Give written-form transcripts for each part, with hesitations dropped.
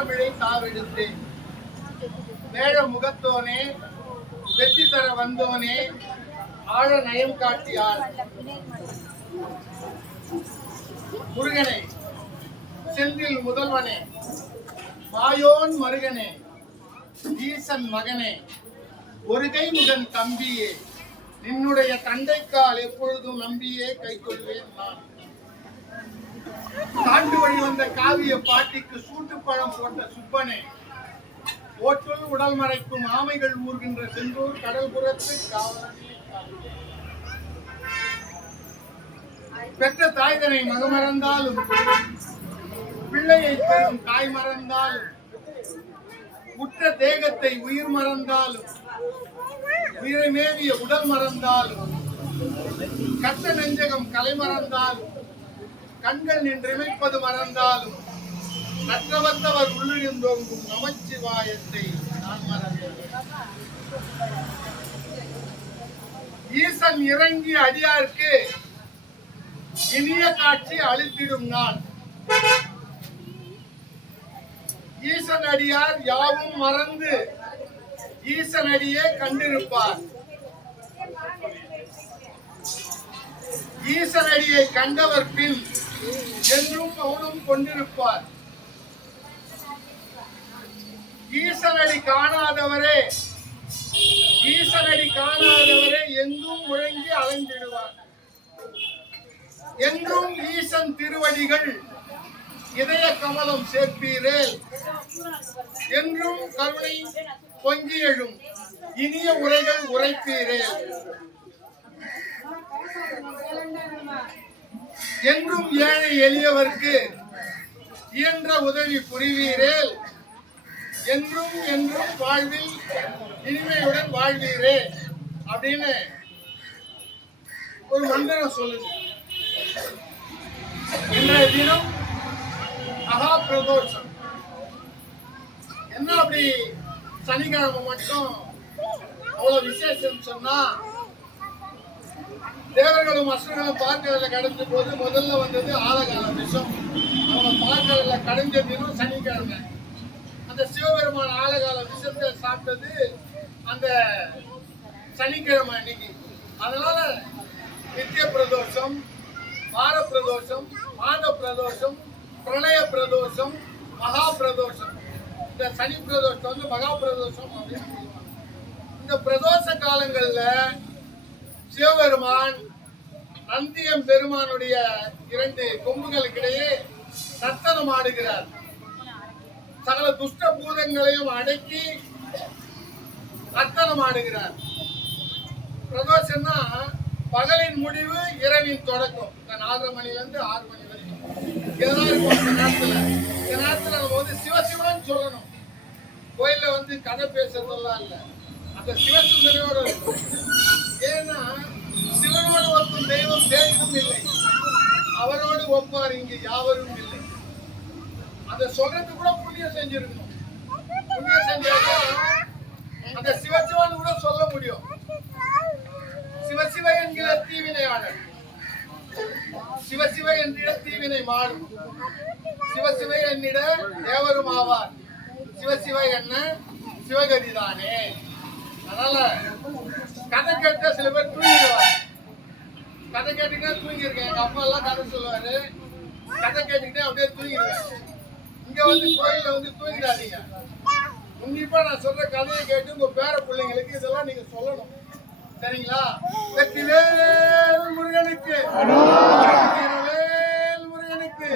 செந்தமிழை தாவெடுத்தேன். வேழ முகத்தோனே, வெற்றி தர வந்தோனே, ஆழ நயம் காட்டியார் முருகனே, செந்தில் முதல்வனே, மாயோன் மருகனே, ஈசன் மகனே, ஒரு கை முகன் தம்பியே, நின்னுடைய தந்தைக்கால் எப்பொழுதும் நம்பியே கை கொள்வேன் நான். காண்டு வழி வந்த காவிய பாட்டிக்கு சூட்டுப்பழம் போட்ட சுப்பனே, ஓட்டுள் உடல் மறைக்கும் ஆமைகள் ஊர்கின்ற செந்தூர் கடல்புறத்து காவலனே. பெற்ற தாய்தனை மகமறந்தாலும், பிள்ளையை பெறும் தாய் மறந்தாலும், உற்ற தேகத்தை உயிர் மறந்தாலும், உயிரை மேவிய உடல் மறந்தாலும், கட்ட நெஞ்சகம் கலை மறந்தாலும், கண்கள் நின்றிமைப்பது மறந்தாலும், நற்றவத்தவர் உள்ளிருந்தோங்கும் நமச்சிவாயத்தை நான் மறந்தேன். ஈசன் இறங்கி அடியார்க்கு இனிய காட்சி அளித்திடும் நான். ஈசன் அடியார் யாவும் மறந்து ஈசன் அடியே கண்டிருப்பார். ஈசன் அடியை கண்டவர் பின் என்றும் மௌனம் கொண்டிருப்பார். ஈசனடி காணாதவரே, ஈசனடி காணாதவரே எங்கும் முழங்கி அலைந்திடுவார். என்றும் ஈசன் திருவடிகள் இதய கமலம் சேர்ப்பீரேல், என்றும் கருணை பொங்கி எழும் இனிய உரைகள் உரைப்பீரேல், என்றும் ஏழை எளியவர்க்கு இயன்ற உதவி புரிவீரேல், என்றும் என்றும் வாழ்வில் இனிமையுடன் வாழ்வீரே அப்படின்னு ஒரு மந்திரம் சொல்லுது. இன்றைய தினம் மகா பிரதோஷம். என்ன அப்படி சனிக்கிழமை மட்டும் அவ்வளவு விசேஷம் சொன்னா, தேவர்களும் அசுரர்களும் பார்க்கடல கடந்த போது முதல்ல வந்தது ஆலகால விஷம். அவங்க பார்க்கடல கடைஞ்ச தினம் சனிக்கிழமை. அந்த சிவபெருமான் ஆலகால விஷத்தை சாப்பிட்டது அந்த சனிக்கிழமை அன்னைக்கு. அதனால நித்திய பிரதோஷம், வார பிரதோஷம், மாத பிரதோஷம், பிரளய பிரதோஷம், மகா பிரதோஷம். இந்த சனி பிரதோஷம் வந்து மகா பிரதோஷம் அப்படின்னு சொல்லுவாங்க. இந்த பிரதோஷ காலங்கள்ல சிவபெருமான் நந்தியம் பெருமானுடைய 2 கொம்புகளுக்கிடையே நர்த்தனம் ஆடுகிறார். சகல துஷ்ட பூதங்களையும் அடக்கி நர்த்தனம் ஆடுகிறார். பிரதோஷம்னா பகலின் முடிவு, இரவின் தொடக்கம். 4:30 மணிலேருந்து 6 மணி வரைக்கும் இதெல்லாம் இருக்கும். இந்த நேரத்துல நம்ம வந்து சிவசிவன் சொல்லணும். கோயில்ல வந்து கதை பேசுறதெல்லாம் இல்லை, அந்த சிவசுந்தரியோட இருக்கும். ஏன்னா சிவனோடு ஒருத்தன் தெய்வம் தேடியும் இல்லை, அவரோடு ஒப்பார் இங்கு யாவரும் இல்லை. அந்த சொல்றது கூட புண்ணியம் செஞ்சிருக்கணும். புண்ணியம் செஞ்சாலும் அந்த சிவசிவன் கூட சொல்ல முடியும். சிவசிவ என்கிற தீவினையாளர், சிவசிவ என்கிற தீவினை மாறும், சிவசிவ என்னிட தேவரும் ஆவார், சிவசிவ என்ன சிவகதிதானே. அதனால கதை கேட்ட சில பேர் தூங்கிடுவார். கதை கேட்டுக்கிட்டே தூங்கியிருக்கேன். எங்க அப்பா எல்லாம் கதை சொல்லுவாரு, கதை கேட்டுக்கிட்டே அப்படியே தூங்கிடுவேன். இங்க வந்து கோயில்ல வந்து தூங்கிடாதீங்க. உன்னிப்பா நான் சொல்ற கதையை கேட்டு உங்க பேர பிள்ளைங்களுக்கு இதெல்லாம் நீங்க சொல்லணும், சரிங்களா? வெற்றிவேல் முருகனுக்கு, வேல் முருகனுக்கு,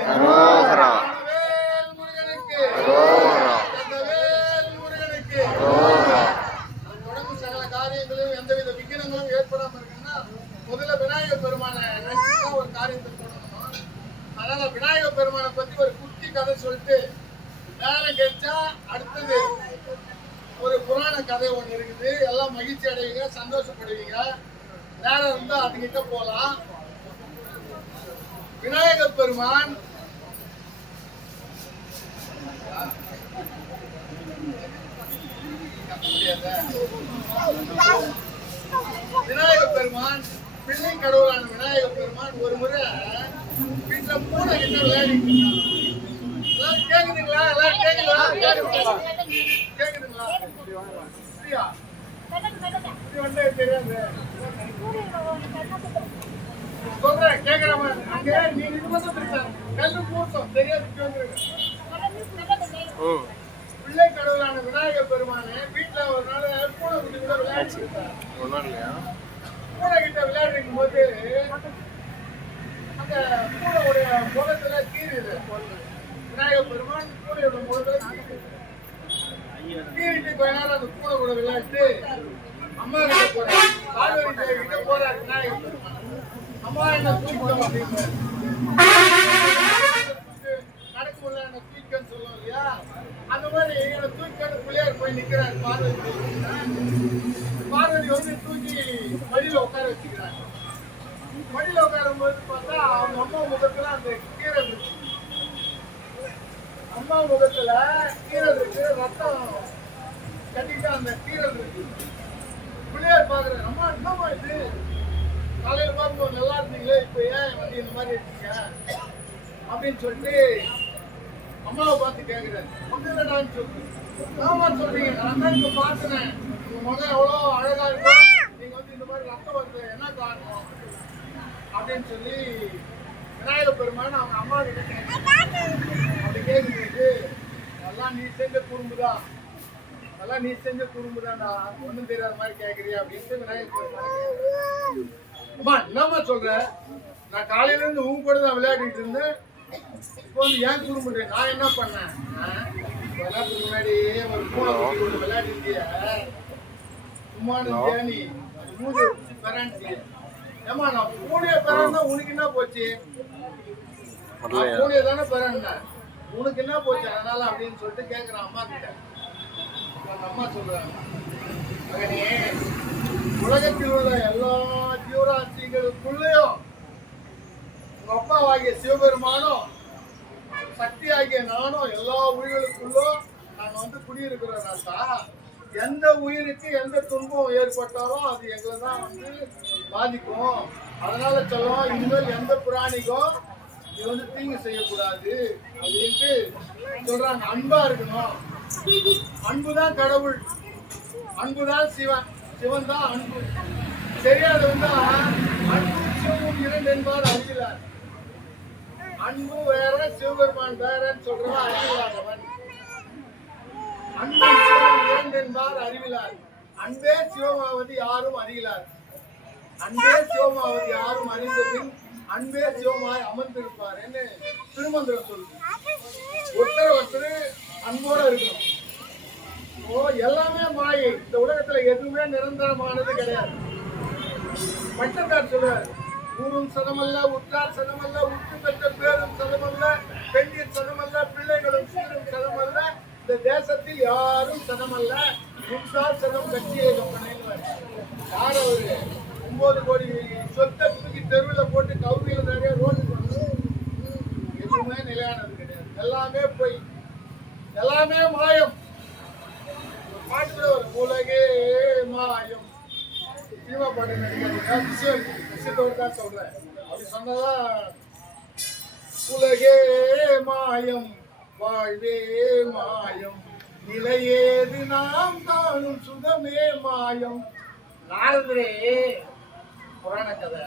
வேல் முருகனுக்கு, வேல் முருகனுக்கு. தொடர்ந்து சகல காரியங்களும் எந்தவித விக்கிரங்களும் ஏற்படாம இருக்குன்னா முதல்ல விநாயகர் பெருமான ஒரு காரியத்தை சொல்லணும். அதனால விநாயகர் பெருமானை பத்தி ஒரு குட்டி கதை சொல்லிட்டு நேரம் கிடைச்சா அடுத்தது ஒரு புராண கதை ஒண்ணு இருக்குது. எல்லாம் மகிழ்ச்சி அடைவீங்க, சந்தோஷப்படுவீங்க. நேரம் இருந்தா அதுகிட்ட போலாம். விநாயகர் பெருமான் விநாயகர் பெருமான் பிள்ளை கடவுளான விநாயகர் பெருமான் ஒரு முறை வீட்டுல பூனை கிட்ட விளையாடிட்டு கேக்குதுங்களா? எல்லாம் கேக்குதா? கேக்குதுங்களா? சரியா? இது வந்து தெரியாது. சொல்றேன் கேக்குறமா? அங்க நீ நிர்பந்தம் இருக்க. கல்லு கூட்டம் தெரியாது கேக்குறீங்க. பிள்ளை கடவுளான விநாயகர் பெருமானே வீட்டுல ஒரு நாள் பூனை குட்டி கூட விளையாடிட்டு இருந்தார். பூனை கிட்ட விளையாடிருக்கும் போது அந்த பூனையுடைய முகத்துல கீறுது. விநாயகர் பெருமான் பூனையோட முகத்துல கீறிட்டு கொஞ்ச நேரம் அந்த பூனை கூட விளையாட்டு அம்மா கிட்ட போறாரு. பார்வதி தேவி கிட்ட போறாரு விநாயகர் பெருமான். அம்மா என்ன தூக்கிட்டோம் அப்படின்னு நடக்கும்ல என்ன தூக்கன்னு சொல்லுவோம் இல்லையா? அந்த மாதிரி என்ன தூக்கிட்டு பிள்ளையார் போய் நிக்கிறாரு பார்வதி தேவி. பார்வதி வந்து தூக்கி மடியில உட்கார வச்சுக்கிறாங்க. மடியில உட்காரும் போது பார்த்தா அவங்க அம்மா முகத்துல அந்த கீரல் இருக்கு. அம்மா முகத்துல கீரல் இருக்கு, ரத்தம் கட்டிட்டு அந்த கீரல் இருக்கு. பிள்ளையார் பாக்குறாரு, அம்மா என்னம்மா இது? காலையில பார்க்கும்போது நல்லா இருந்தீங்களே, இப்ப ஏன் வந்து இந்த மாதிரி இருக்கீங்க அப்படின்னு சொல்லிட்டு அம்மாவை பார்த்து கேட்கிறாரு. ஒண்ணு இல்லடான்னு சொல்லு. ஆமா சொல்றீங்க, நான் தான் இப்ப பார்த்தேன் உங்க முகம் எவ்வளவு அழகா இருக்கும், நீங்க வந்து இந்த மாதிரி ரத்தம் வருது என்ன காரணம் அப்படின்னு சொல்லி விநாயகர் பெருமான் அவங்க அம்மா கிட்ட அப்படி கேட்கும்போது அதெல்லாம் நீ செஞ்ச குறும்புதான், அதெல்லாம் நீ செஞ்ச குறும்புதான்டா, ஒன்றும் தெரியாத மாதிரி கேட்குறியா அப்படின்ட்டு விநாயகர் பெருமான். அம்மா என்னம்மா சொல்ற? நான் காலையில இருந்து உங்க கூட தான் விளையாடிட்டு இருந்தேன், இப்போ வந்து ஏன் குறும்புறேன்? நான் என்ன பண்ணேன்? விளையாட்டுக்கு முன்னாடி ஒரு பூனை குட்டி கூட விளையாடிட்டிய சும்மான தேனி மூஞ்சி பெறான்ட்டு. ஏமா நான் பூனைய பெறான்னா உனக்கு என்ன போச்சு? பூனைய தானே பெறான்னா உனக்கு என்ன போச்சு அதனால அப்படின்னு சொல்லிட்டு கேட்குறான் அம்மா கிட்ட. அந்த அம்மா சொல்றாங்க, மகனே உலகத்தில் உள்ள எல்லா ஜீவராசிகளுக்குள்ளேயும் உங்க அப்பாவாகிய சிவபெருமானும் சக்தி ஆகிய நானும் எல்லா உயிர்களுக்குள்ளும் நாங்க வந்து குடியிருக்கிறோம்னாக்கா எந்த உயிருக்கு எந்த துன்பம் ஏற்பட்டாலும் அது எங்களை தான் வந்து பாதிக்கும். அதனால சொல்லுவோம், இனிமேல் எந்த பிராணிக்கும் இது வந்து தீங்கு செய்யக்கூடாது அப்படின்ட்டு சொல்றாங்க. அன்பா இருக்கணும், அன்புதான் கடவுள், அன்புதான் சிவன், சிவன் தான் அன்பு. தெரியாதவங்க அன்பு சிவமும் இரண்டு என்பார் அறிவிலார். அன்பு வேற சிவபெருமான் வேறன்னு சொல்றவன் அறிவிலாதவன். அன்பு சிவம் இரண்டு என்பார் அறிவிலார். அன்பே சிவமாவது யாரும் அறியலார். அன்பே சிவமாவது யாரும் அறிந்தபின் அன்பே சிவமாய் அமர்ந்திருப்பார் என்று திருமந்திரம் சொல்லுது. ஒருத்தர் அன்போட இருக்கணும். எல்லாமே மாயை, இந்த உலகத்துல எதுவுமே நிரந்தரமானது கிடையாது. பட்டத்தார் சொல்றார், ஊரும் சதமல்ல, உற்றார் சதமல்ல, உற்று பெற்ற பேரும் சதமல்ல, பெண்ணின் சதமல்ல, பிள்ளைகளும் சீரும் சதமல்ல, இந்த தேசத்தில் யாரும் சதமல்ல, முற்றார் சதம் கட்சியை கம்பெனின்னு. யார் அவரு? 9 கோடி சொத்தை தூக்கி தெருவில் போட்டு கவுரியில நிறைய ரோடு எதுவுமே நிலையானது கிடையாது. எல்லாமே பொய், எல்லாமே மாயம். பாட்டுல ஒரு உலகே மாயம் சினிமா பாட்டு நடிக்காது, விஷயத்தோடு தான் சொல்றேன். அப்படி சொன்னதான் உலகே மாயம் வாழ்வே மாயம் நிலையேது நாம் காணும் சுகமே மாயம். நாரதரே புராண கதை.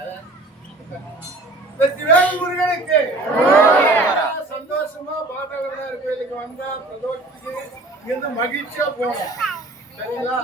வெற்றிவேல் முருகனுக்கு சந்தோஷமா பாதாளர் கோயிலுக்கு வந்தா பிரதோஷத்துக்கு இருந்து மகிழ்ச்சியா போனோம். சரிங்களா?